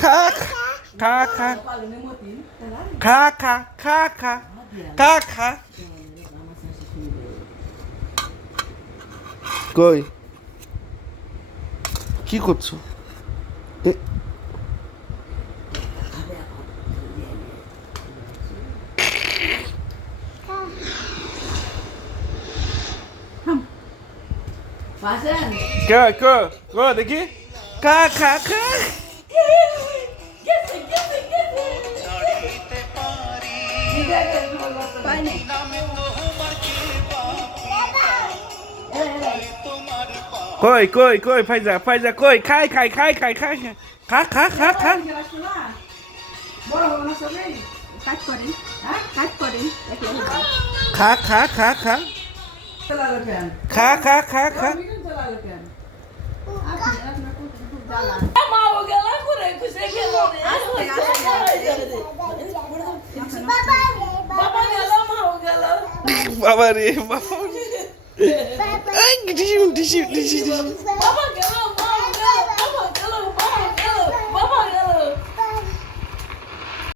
খা খা খা খা খা খা খা খা খা কই কি করছো কে কে কে দেখি খা খা খা কই কই কই ফাইজা ফাইজা কই খাই খাই খাই খাই খাই খা খা খা খা খা খা খা খা খা খা খা খা বাবা রে বাবা ডিসি ডিসি ডিসি ডিসি